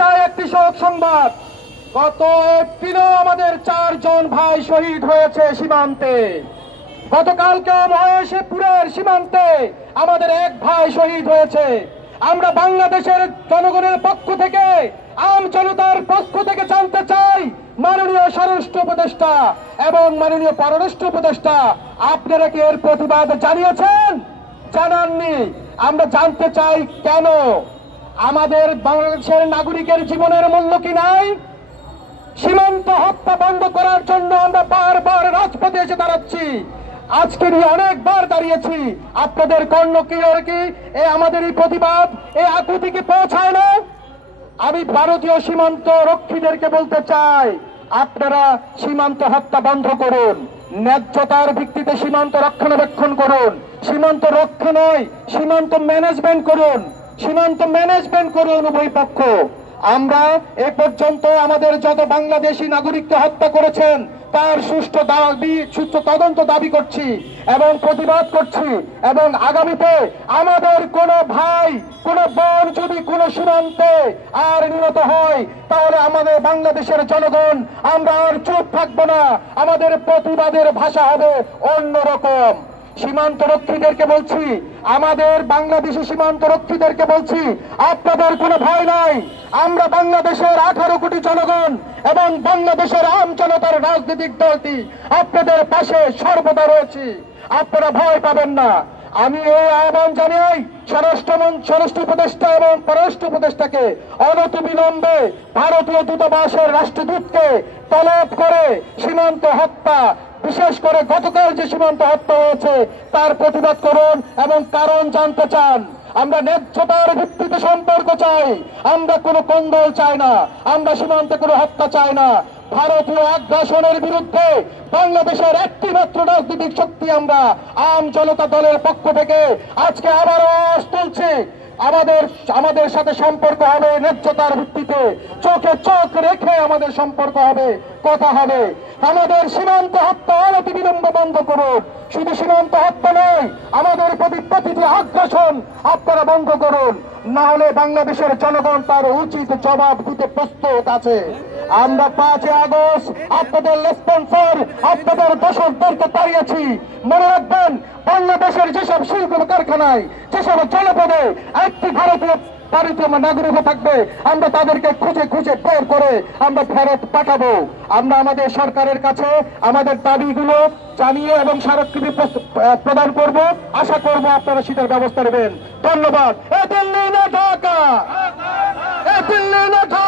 চাই একটি শোক সংবাদ। গত এপ্রিলেও আমাদের 4 জন ভাই শহীদ হয়েছে সীমান্তে। গতকালকেও মহেশপুরের সীমান্তে আমাদের 1 ভাই শহীদ হয়েছে। আমরা বাংলাদেশের জনগণের পক্ষ থেকে, আম জনতার পক্ষ থেকে জানতে চাই, মাননীয় স্বরাষ্ট্র উপদেষ্টা এবং মাননীয় পররাষ্ট্র উপদেষ্টা, আপনারা কি এর প্রতিবাদ জানিয়েছেন? জানাননি। আমরা জানতে চাই কেন? আমাদের বাংলাদেশের নাগরিকের জীবনের মূল্য কি নাই? সীমান্ত হত্যা বন্ধ করার জন্য আমরা বারবার রাজপথে এসে দাঁড়াচ্ছি। আজকে নিয়ে অনেকবার দাঁড়িয়েছি। আপনাদের কর্ণ কি আমাদের এই প্রতিবাদ, এই আকুতি কি পৌঁছায় না? আমি ভারতীয় সীমান্ত রক্ষীদেরকে বলতে চাই, আপনারা সীমান্ত হত্যা বন্ধ করুন, ন্যায্যতার ভিত্তিতে সীমান্ত রক্ষণাবেক্ষণ করুন। সীমান্ত রক্ষা নয়, সীমান্ত ম্যানেজমেন্ট করুন, সীমান্ত ম্যানেজমেন্ট করুন উভয় পক্ষ। আমরা এ পর্যন্ত আমাদের যত বাংলাদেশি নাগরিককে হত্যা করেছেন তার সুষ্ঠু তদন্ত দাবি করছি এবং প্রতিবাদ করছি। এবং আগামীতে আমাদের কোন ভাই, কোন বোন যদি কোন সীমান্তে আর নিহত হয়, তাহলে আমাদের বাংলাদেশের জনগণ আমরা আর চুপ থাকবো না। আমাদের প্রতিবাদের ভাষা হবে অন্যরকম। সীমান্ত রক্ষীদেরকে বলছি, আমাদের বাংলাদেশি সীমান্ত রক্ষীদেরকে বলছি, আপনাদের কোনো ভয় নাই। আমরা বাংলাদেশের 18 কোটি জনগণ এবং বাংলাদেশের আম জনতার রাজনৈতিক দলটি আপনাদের পাশে সর্বদা রয়েছি। আপনারা ভয় পাবেন না। আমি এই আহ্বান জানাই স্বরাষ্ট্র উপদেষ্টা এবং পররাষ্ট্র উপদেষ্টাকে অনতিবিলম্বে ভারতীয় দূতাবাসের রাষ্ট্রদূতকে তলব করে সীমান্ত হত্যা, বিশেষ করে গতকাল যে সীমান্ত হত্যা হয়েছে তার প্রতিবাদ করুন এবং কারণ জানতে চান। আমরা ন্যায্যতার ভিত্তিতে সম্পর্ক চাই, আমরা কোনো কোন্দল চাই না, আমরা সীমান্তে কোনো হত্যা চাই না। ভারতীয় আগ্রাসনের বিরুদ্ধে বাংলাদেশের একটি মাত্র রাজনৈতিক শক্তি আমরা আম জনতা দলের পক্ষ থেকে আজকে আবারও আওয়াজ তুলছি। আমাদের সাথে সম্পর্ক হবে ন্যায্যতার ভিত্তিতে, চোখে চোখ রেখে আমাদের সম্পর্ক হবে, কথা হবে। আমাদের সীমান্ত হত্যা অনতিবিলম্বে বন্ধ করুন। শুধু সীমান্ত হত্যা নয়, আমাদের প্রতিটি আগ্রাসন আপনারা বন্ধ করুন, না হলে বাংলাদেশের জনগণ তার উচিত জবাব দিতে প্রস্তুত আছে। আমরা 5 আগস্ট আপনাদের রেসপন্সর, আপনাদের দোষরদেরকে তাড়িয়েছি। মনে রাখবেন, বাংলাদেশের যেসব শিল্প কারখানায়, যেসব জনপদে একটি ভারতীয় নাগরিক থাকবে, আমরা তাদেরকে খুঁজে খুঁজে বের করে আমরা ফেরত পাঠাবো। আমরা আমাদের সরকারের কাছে আমাদের দাবিগুলো জানিয়ে এবং স্মারকলিপি প্রদান করব। আশা করব আপনারা সেটার ব্যবস্থা নেবেন। ধন্যবাদ। এ দিল্লি না ঢাকা, এ দিল্লি না ঢাকা।